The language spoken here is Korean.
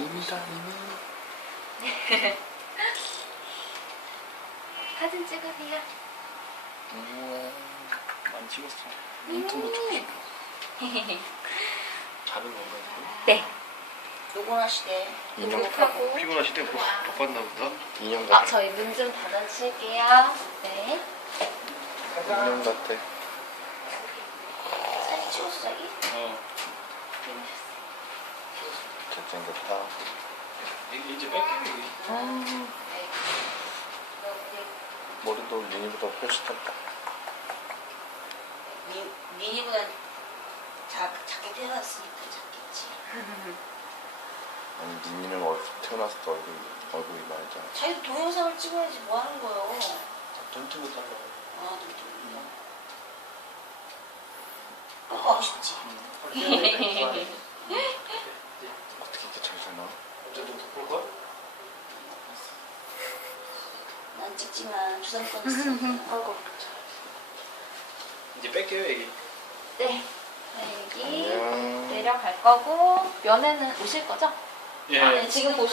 입니다, 이미. 사진 찍으세요. 많이 찍었어. 인터넷 찍고 싶어. 자는 건가요? 네. 노곤하시대. 하고. 피곤하시대? 뭐 바빴나 보다. 인형 아, 같아. 저희 문 좀 닫아주실게요. 네. 인형 같아. 사진 찍었어, 자기? 잘생겼다. 이제 뺄게. 머리도 미니보다 훨씬 짧다. 미니보다 작게 태어났으니까 작겠지. 아니 니니는 어렸을 때 태어났을 때 얼굴이 많았잖아. 자기도 동영상을 찍어야지 뭐 하는 거예요? tontu고 달라. 아, 좀. 꼭 하고 싶지. 어떻게 이렇게 잘 사나? 어제도 볼 거야? 난 찍지만 주상권 있으니까. 이제 뺄게요, 애기. 네. 네, 여기 안녕. 내려갈 거고, 면회는 오실 거죠? 예. 아, 네, 지금 보시